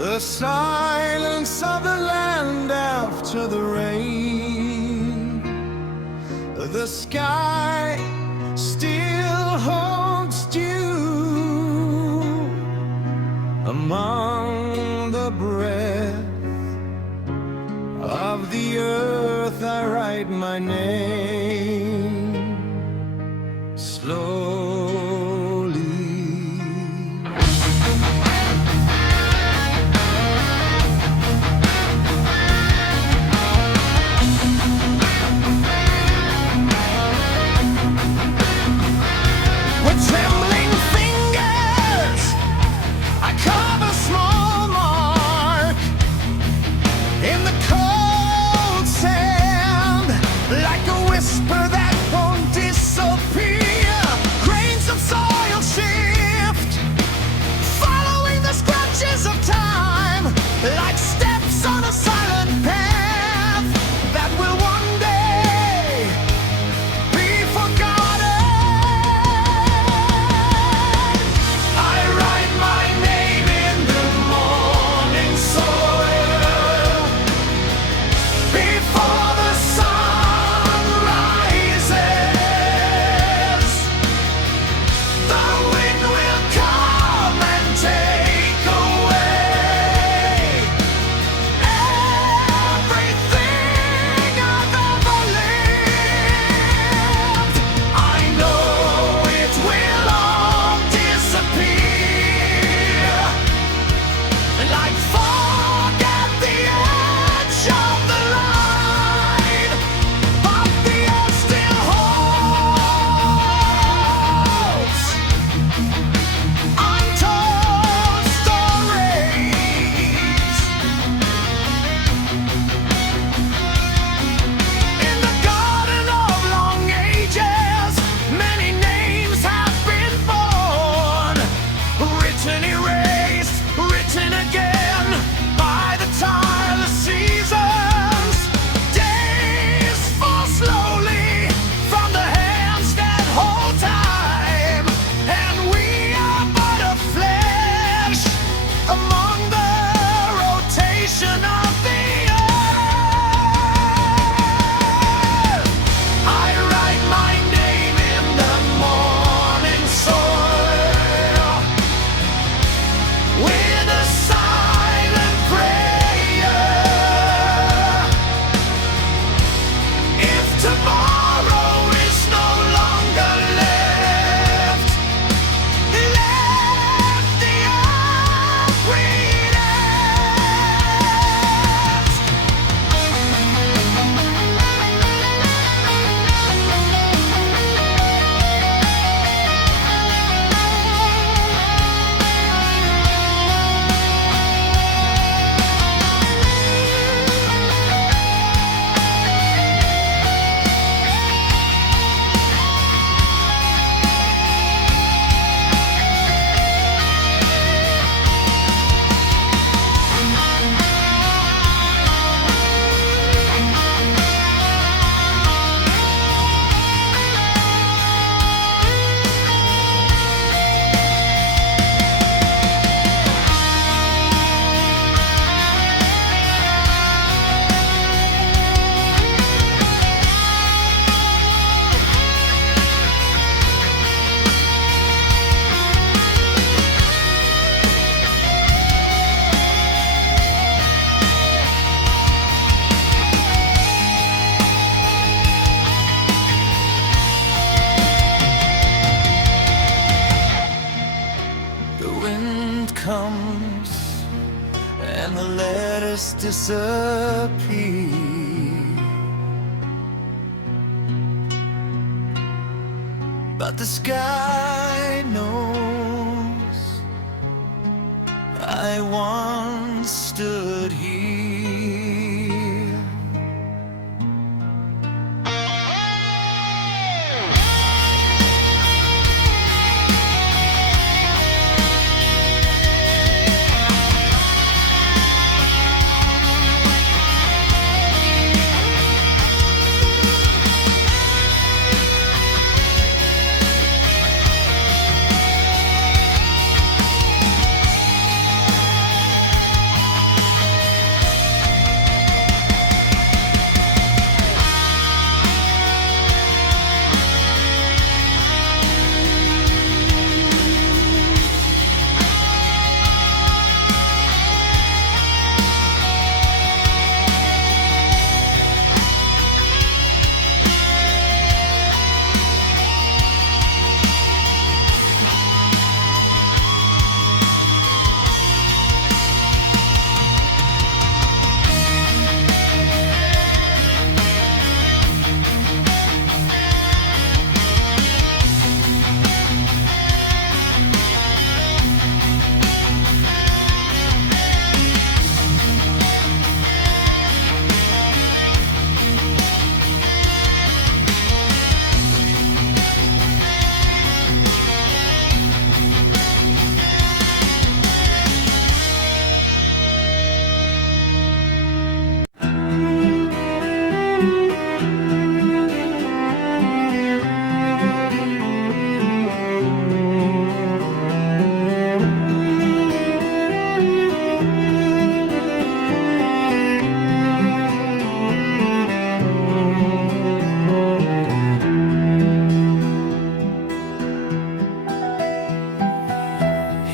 The silence of the land after the rain. The sky still holds dew. Among the breath of the earth I write my name slowly. With trembling fingers I carve a small mark in the cold sand, like a whisper that won't disappear. Grains of soil shift, following the scratches of time, like steps on a silent path that will one day be forgotten. I write my name in the morning soil before the sun rises. The wind will come and take away everything I've ever lived. I know it will all disappear, like fog at the edge of the line, but the earth still holds untold stories. In the garden of long ages, many names have been born, written, erased, written again by the tireless seasons. Days fall slowly from the hands that hold time, and we are but a flash among the rotation of the earth. I write my name in the morning soil with a silent prayer. If tomorrow is no longer left, let the earth breathe The wind comes and the letters disappear, but the sky knows I once stood here.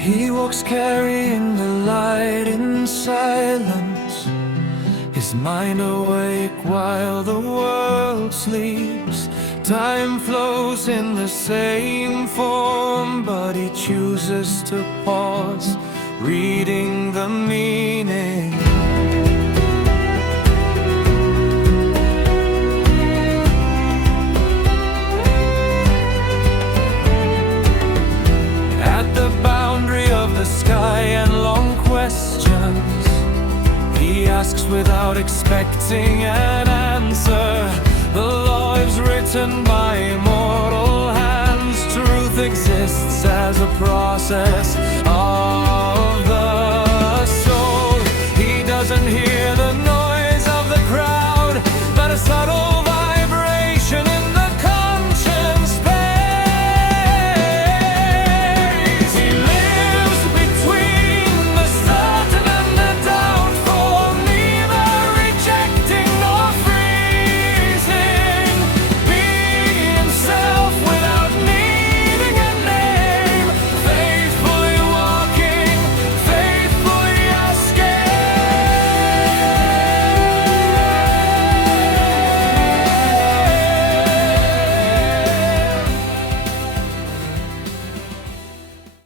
He walks carrying the light in silence, his mind awake while the world sleeps. Time flows in the same form, but he chooses to pause, reading the meaning. At the boundary of the sky and long questions, he asks without expecting an answer. The law is written by immortal hands. Truth exists as a process of the